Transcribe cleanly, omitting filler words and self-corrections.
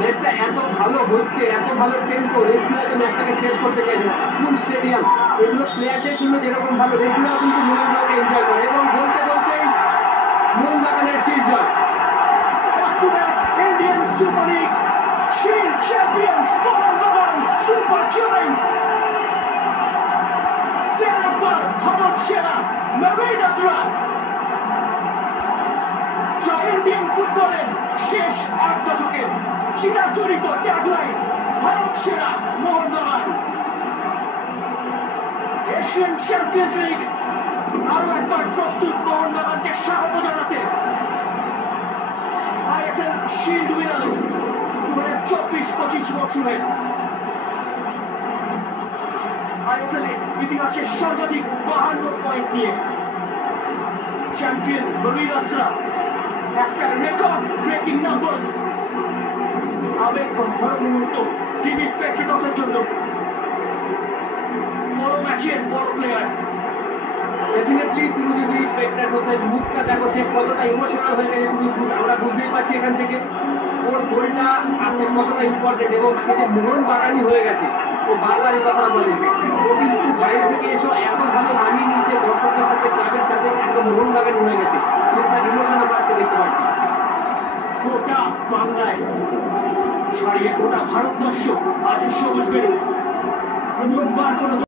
ম্যাচটা এত ভালো হচ্ছে, এত ভালো টেম্পো, রেফারি হয়তো ম্যাচটাকে শেষ করতে চাইছে না। ফুল স্টেডিয়াম, এগুলো প্লেয়ারদের জন্য যেরকম ভালো, রেফারিও কিন্তু মোহনবাগানকে এনজয় করে। এবং বলতে বলতেই মোহনবাগানের শীর্ষ জয়। Indian Super League Shield champions Mohanbagan Super Giants. Thereupon Bharat Sena Naveen Azra. জয় ইন্ডিয়ান ফুটবলের শেষ এক দশকের চিরাচরিত ট্যাগলাইন ভারত সেনা মোহনবাগান। এশিয়ান চ্যাম্পিয়ন্স লিগ আরো একবার প্রস্তুত মোহনবাগানকে স্বাগত জানাতে। আইএসএল শিল্ড উইনার্স 2024-25 মৌসুমে আইএসএল ইতিহাসের সর্বাধিক 52 পয়েন্ট নিয়ে চ্যাম্পিয়ন নবীন আসরা। একটা রেকর্ড ব্রেকিং নাম্বারস। আবেগ ভরা মুহূর্ত টিভি পেট্রোটসের জন্য। বড় ম্যাচের বড় প্লেয়ার। ডেফিনেটলি তুমি যদি পেট্রোটসের মুখটা দেখো, সে কতটা ইমোশনাল হয়ে গেছে আমরা বুঝতেই পারছি এখান থেকে। ওর গোলটা আছে কতটা ইম্পর্টেন্ট, এবং সে যে মোহনবাগানই হয়ে গেছে। ও বারবার এই কথা বলে, ও কিন্তু বাইরে থেকে এসে এত ভালো মানিয়ে নিচ্ছে দর্শকদের সাথে, ক্লাবের সাথে, একদম মোহনবাগানই হয়ে গেছে। তার ইমোশন আমরা আজকে দেখতে পাচ্ছি। গোটা বাংলায় ছাড়িয়ে গোটা ভারতবর্ষ আজ সবুজ বেরুক। প্রথমবার কোনো